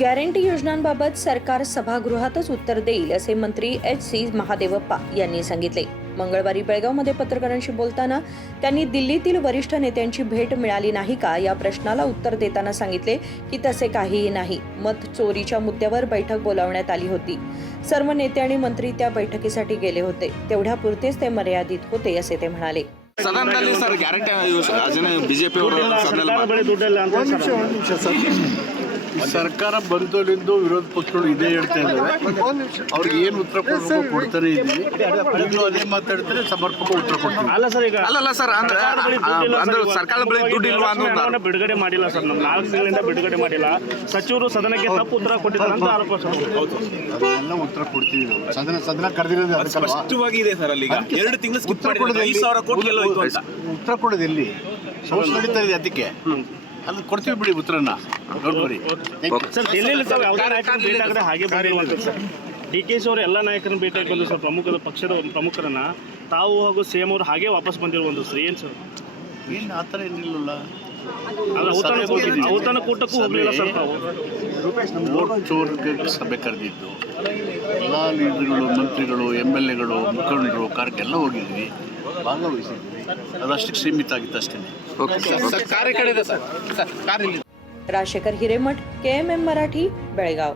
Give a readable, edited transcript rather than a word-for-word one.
Guarantee योजनांबाबत सरकार सभागृहातच उत्तर देईल असे मंत्री एच.सी. महादेवप्पा यांनी सांगितले. मंगळवारी बेळगावमध्ये पत्रकारांशी बोलताना त्यांनी दिल्लीतील वरिष्ठ नेत्यांची भेट मिळाली नाही का या प्रश्नाला उत्तर देताना सांगितले की तसे काहीही नाही. मत चोरीच्या मुद्द्यावर बैठक बोलावण्यात आली होती. सर्व नेते आणि मंत्री त्या बैठकीसाठी गेले होते. तेवढ्यापुरतेच ते मर्यादित होते असे ते म्हणाले. ಸದನದಲ್ಲಿ ಸರ್ ಗ್ಯಾರಂಟಿ ಯೋಜನೆ ಬಿಜೆಪಿ ಅವರು ಸರ್ಕಾರ ಬಂದೋಳಿಂದು ವಿರೋಧ ಪಕ್ಷಗಳು ಇದೇ ಹೇಳ್ತಾ ಇದ್ದಾರೆ. ಅವ್ರಿಗೆ ಏನು ಉತ್ತರ ಕೊಡಬೇಕು ಕೊಡ್ತಾನೆ ಇದ್ದೀವಿ. ಈಗಲೂ ಅದೇ ಮಾತಾಡ್ತಾರೆ, ಸಮರ್ಪಕ ಉತ್ತರ ಕೊಡ್ತೀವಿ. ಅಲ್ಲಲ್ಲ ಸರ್, ಅಂದ್ರೆ ಸರ್ಕಾರದ ಬಳಿ ದುಡ್ಡು ಇಲ್ವಾ ಅನ್ನೋದು ಬಿಡುಗಡೆ ಮಾಡಿಲ್ಲ ಸರ್. ನಮ್ಮ 4 ತಿಂಗಳಿಂದ ಬಿಡುಗಡೆ ಮಾಡಿಲ್ಲ. ಸಚಿವರು ಸದನಕ್ಕೆ ತಪ್ಪು ಉತ್ತರ ಕೊಟ್ಟಿದ್ದಾರೆ ಅಂತ ಆರೋಪ ಸರ್. ಅದೆಲ್ಲ ಉತ್ತರ ಕೊಡ್ತೀವಿ ನಾವು. ಸದನ ಕರೆದಿರೋದು ಅದಕ್ಕಲ್ವಾ? ಸ್ಪಷ್ಟವಾಗಿ ಇದೆ ಸರ್. ಅಲ್ಲಿ 2 ತಿಂಗಳು ಸ್ಕಿಪ್ ಮಾಡಿದ್ರೆ 5,000 ಕೋಟಿ ಎಲ್ಲ ಹೋಯ್ತು ಅಂತ. ಉತ್ತರ ಕೊಡೋದು ಎಲ್ಲಿ? ಸಂಸ್ಥೆ ನಡೀತಾ ಇದೆ, ಅದಕ್ಕೆ ಅಲ್ಲಿ ಕೊಡ್ತೀವಿ ಬಿಡಿ ಉತ್ತರನ. ನೋಡ್ರಿ ಸರ್, ಡೆಲ್ಲಿಯಲ್ಲಿ ತಾವು ಯಾವುದೇ ನಾಯಕರನ್ನು ಭೇಟಿ ಆಗದೆ ಹಾಗೆ ಬಂದಿರುವಂಥದ್ದು ಸರ್. ಡಿ.ಕೆ.ಶಿ ಅವರು ಎಲ್ಲ ನಾಯಕರನ್ನು ಭೇಟಿ ಆಗಿದ್ದು ಸರ್. ಪಕ್ಷದ ಪ್ರಮುಖರನ್ನ ತಾವು ಹಾಗೂ ಸಿ.ಎಂ ಅವರು ಹಾಗೆ ವಾಪಸ್ ಬಂದಿರುವಂಥದ್ದು ಸರ್. ಏನು ಸರ್? ಏನು ಆ ಥರ ಏನಿಲ್ಲಲ್ಲ. ಔತಣಕೂಟಕ್ಕೂ ಹೋಗಲಿಲ್ಲ ಸರ್ ತಾವು. ವೋಟ್ ಚೋರ್ಗೆ ಸಭೆ ಕರೆದಿದ್ದು ಎಲ್ಲ ಲೀಡರ್ಗಳು, ಮಂತ್ರಿಗಳು, MLAಗಳು, ಮುಖಂಡರು, ಕಾರ್ಯಕ್ಕೆಲ್ಲ ಹೋಗಿದ್ವಿ, ಭಾಗವಹಿಸಿದ್ವಿ. ಅದಷ್ಟಕ್ಕೆ ಸೀಮಿತ ಆಗಿತ್ತು ಅಷ್ಟೇ. राजशेखर हिरेमठ, KMM मराठी, बेळगाव.